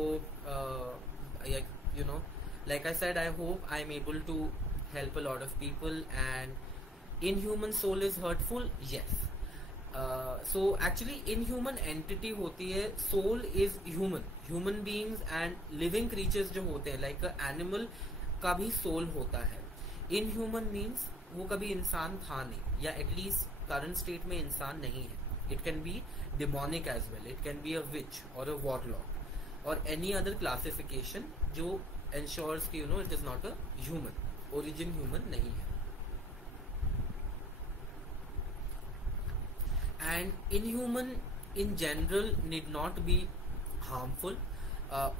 you know, like I said, I hope I'm able to help a lot of people. And inhuman soul is hurtful, yes. So actually inhuman entity होती है, soul is human beings and living creatures जो होते हैं, like animal का भी soul होता है. Inhuman means वो कभी इंसान था नहीं, या एटलीस्ट करंट स्टेट में इंसान नहीं है. It can be demonic as well, it can be a witch or a warlock or any other classification जो एंश्योर्स कि you know it is not a human, origin human नहीं है. And inhuman in general need not be harmful.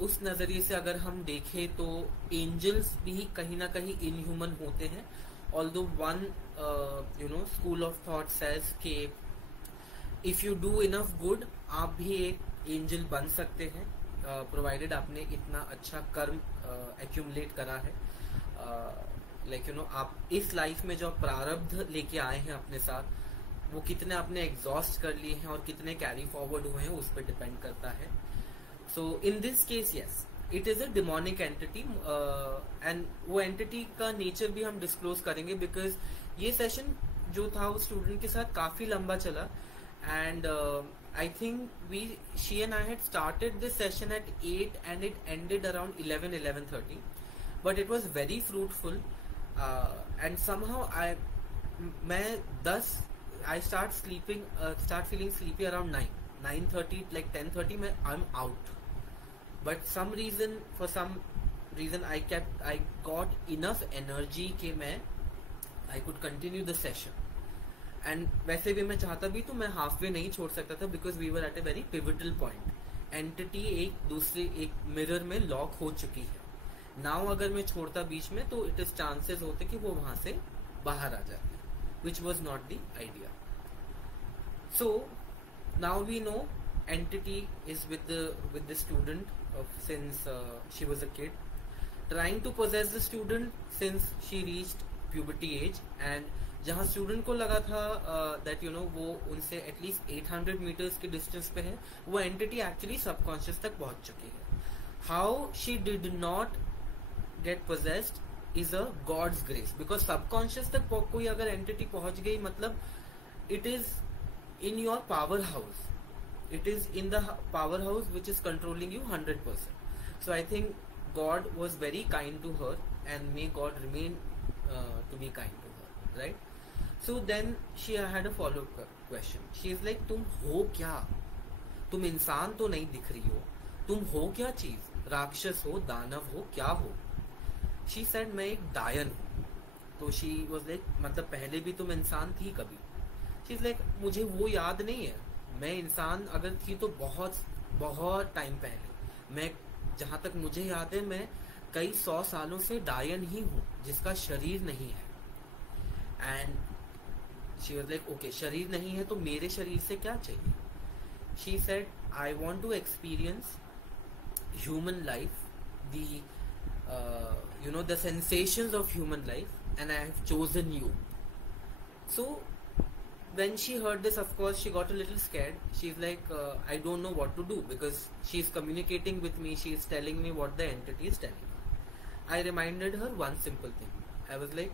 उस नजरिए से अगर हम देखें तो एंजल्स भी कहीं ना कहीं इनह्यूमन होते हैं. Although one school of thought says कि if you do enough good, आप भी एक एंजल बन सकते हैं, प्रोवाइडेड आपने इतना अच्छा कर्म एक्यूमुलेट करा है. आप इस लाइफ में जो प्रारब्ध लेके आए हैं अपने साथ, वो कितने आपने एग्जॉस्ट कर लिए हैं और कितने कैरी फॉरवर्ड हुए हैं उस पर डिपेंड करता है. So in this case yes, it is a demonic entity. And वो एंटिटी का नेचर भी हम डिस्क्लोज करेंगे, बिकॉज ये सेशन जो था वो स्टूडेंट के साथ काफी लंबा चला. And I think she and I had started this session at 8 and it ended around 11:30, but it was very fruitful. And somehow मैं 10 I start feeling sleepy around 9:30, like 10:30 मैं I'm out. But for some reason I got enough energy कि मैं I could continue the session. And वैसे भी मैं चाहता भी तो मैं halfway नहीं छोड़ सकता था, because we were at a very pivotal point. Entity एक मिरर में लॉक हो चुकी है. Now अगर मैं छोड़ता बीच में तो it is chances होते कि वो वहां से बाहर आ जाए, which was not the idea. So now we know entity is with the student since she was a kid, trying to possess the student since she reached puberty age. And जहाँ स्टूडेंट को लगा था that वो उनसे एटलीस्ट 800 meters के डिस्टेंस पे है, वो एंटिटी एक्चुअली सबकॉन्शियस तक पहुंच चुकी है. How she did not get possessed is a God's grace, because subconscious तक कोई अगर एंटिटी पहुंच गई, मतलब it is in your powerhouse, it is in the powerhouse which is controlling you 100%. So I think God was very kind to her, and may God remain to be kind to her, right? So then she had a follow question. She is like, तुम हो क्या? तुम इंसान तो नहीं दिख रही हो, तुम हो क्या चीज? राक्षस हो, दानव हो, क्या हो? She said, मैं एक डायन हूँ. तो she was like, मतलब पहले भी तुम इंसान थी कभी? She is like, मुझे वो याद नहीं है. मैं इंसान अगर थी तो बहुत बहुत टाइम पहले. मैं जहाँ तक मुझे याद है, मैं कई 100 सालों से डायन ही हूँ जिसका शरीर नहीं है. And she was like, okay, शरीर नहीं है तो मेरे शरीर से क्या चाहिए? She said, I want to experience human life, the the sensations of human life, and I have chosen you. So when she heard this, of course she got a little scared. She's like, I don't know what to do, because she's communicating with me, she's telling me what the entity is telling me. I reminded her one simple thing. I was like,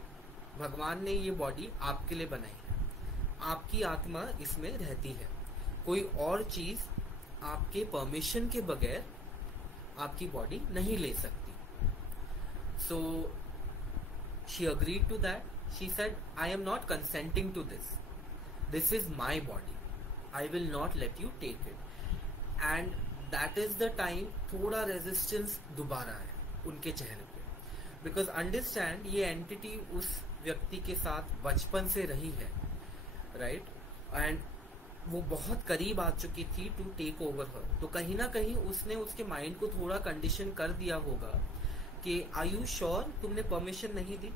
भगवान ने ये बॉडी आपके लिए बनाई है, आपकी आत्मा इसमें रहती है, कोई और चीज आपके परमिशन के बगैर आपकी बॉडी नहीं ले सकती. So she agreed to that. She said, I am not consenting to this. This is my body. I will not let you take it. And that is the time थोड़ा resistance दोबारा है उनके चेहरे पे. Because understand, ये entity उस व्यक्ति के साथ बचपन से रही है, right? And वो बहुत करीब आ चुकी थी to take over her. तो कहीं ना कहीं उसने उसके माइंड को थोड़ा कंडीशन कर दिया होगा कि आर यू श्योर तुमने परमिशन नहीं दी,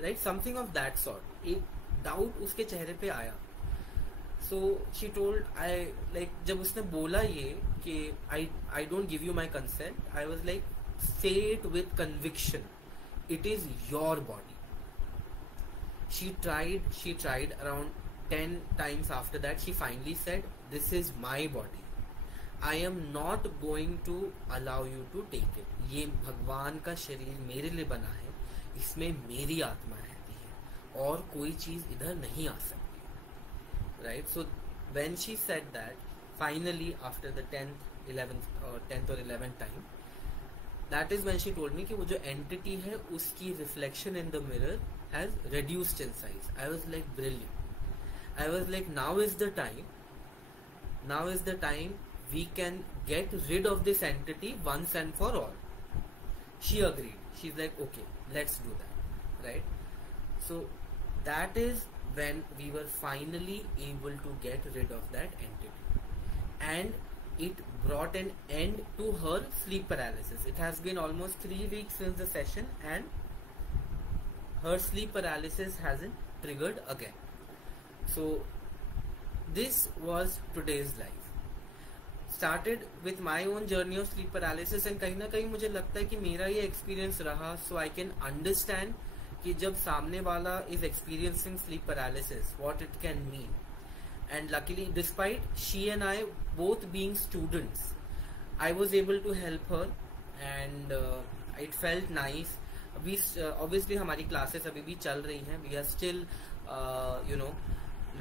right? Something of that sort. एक डाउट उसके चेहरे पे आया. So she told, I like, जब उसने बोला ये कि I don't give you my consent, I was like, say it with conviction, it is your body. She tried around 10 times. After that she finally said, this is my body, I am not going to allow you to take it. ये भगवान का शरीर मेरे लिए बना है, इसमें मेरी आत्मा रहती है और कोई चीज इधर नहीं आ सकती, राइट? सो when she said that, finally after the 10th or 11th time, that is when she told me कि वो जो entity है उसकी reflection in the mirror has reduced in size. I was like, brilliant. I was like, now is the time we can get rid of this entity once and for all. She agreed. She's like, okay, let's do that, right? So that is when we were finally able to get rid of that entity, and it brought an end to her sleep paralysis. It has been almost 3 weeks since the session, and her sleep paralysis hasn't triggered again. So this was today's life. Started with my own journey of sleep paralysis, and कहीं ना कहीं मुझे लगता है कि मेरा ये experience रहा, so I can understand कि जब सामने वाला is experiencing sleep paralysis, what it can mean. And luckily, despite she and I both being students, I was able to help her, and it felt nice. We obviously हमारी classes अभी भी चल रही हैं. We are still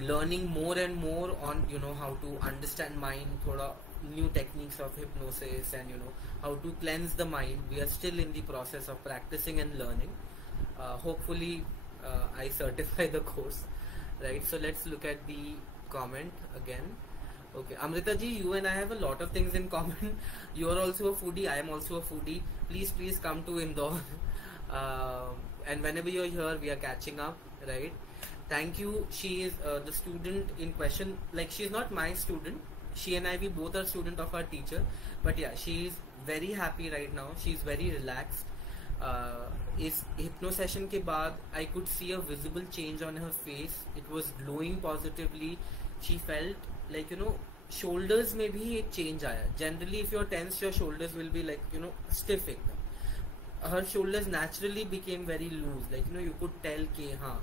learning more and more on how to understand mind, थोड़ा new techniques of hypnosis, and how to cleanse the mind. We are still in the process of practicing and learning. Hopefully I certify the course, right? So let's look at the comment again. Okay, Amrita ji, you and I have a lot of things in common. You are also a foodie, I am also a foodie. Please come to Indore. And whenever you're here, we are catching up, right? Thank you. She is the student in question. Like, she is not my student. She and I, we both are student of our teacher. But yeah, she is very happy right now. She is very relaxed. इस hypno session के बाद I could see a visible change on her face. It was glowing positively. She felt like shoulders में भी एक change आया. Generally, if you're tense, your shoulders will be like stiff एकदम. Her shoulders naturally became very loose. Like you could tell कि हाँ,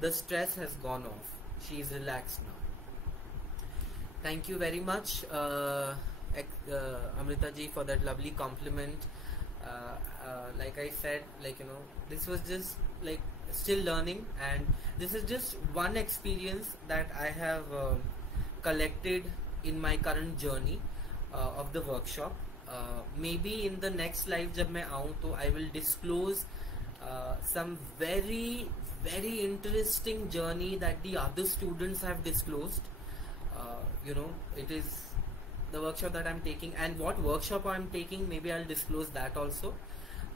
the stress has gone off. She is relaxed now. Thank you very much, Amrita ji, for that lovely compliment. Like I said, this was just like still learning, and this is just one experience that I have collected in my current journey of the workshop. Maybe in the next live जब मैं आऊँ तो I will disclose some very very interesting journey that the other students have disclosed. It is the workshop that I'm taking, and what workshop I'm taking, maybe I'll disclose that also.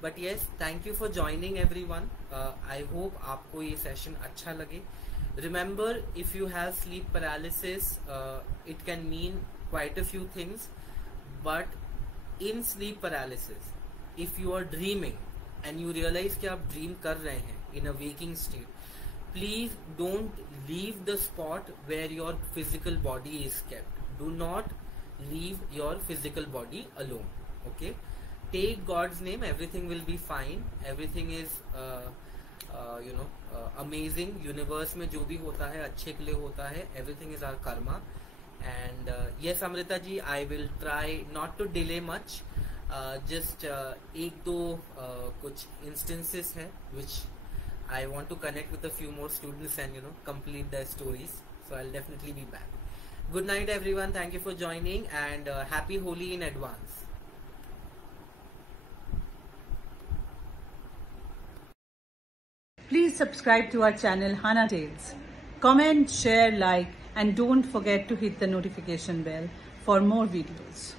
But yes, thank you for joining everyone. I hope आपको ये session अच्छा लगे. Remember, if you have sleep paralysis, it can mean quite a few things. But in sleep paralysis, if you are dreaming and you realize कि आप dream कर रहे हैं in a waking state, please don't leave the spot where your physical body is kept. Do not leave your physical body alone. Okay, take God's name, everything will be fine. Everything is amazing. Universe में जो भी होता है अच्छे के लिए होता है. Everything is our karma. And yes, Amrita ji, I will try not to delay much. Just एक दो कुछ instances है which I want to connect with a few more students and complete their stories. So I'll definitely be back. Good night everyone. Thank you for joining, and happy Holi in advance. Please subscribe to our channel Hana Tales. Comment, share, like, and don't forget to hit the notification bell for more videos.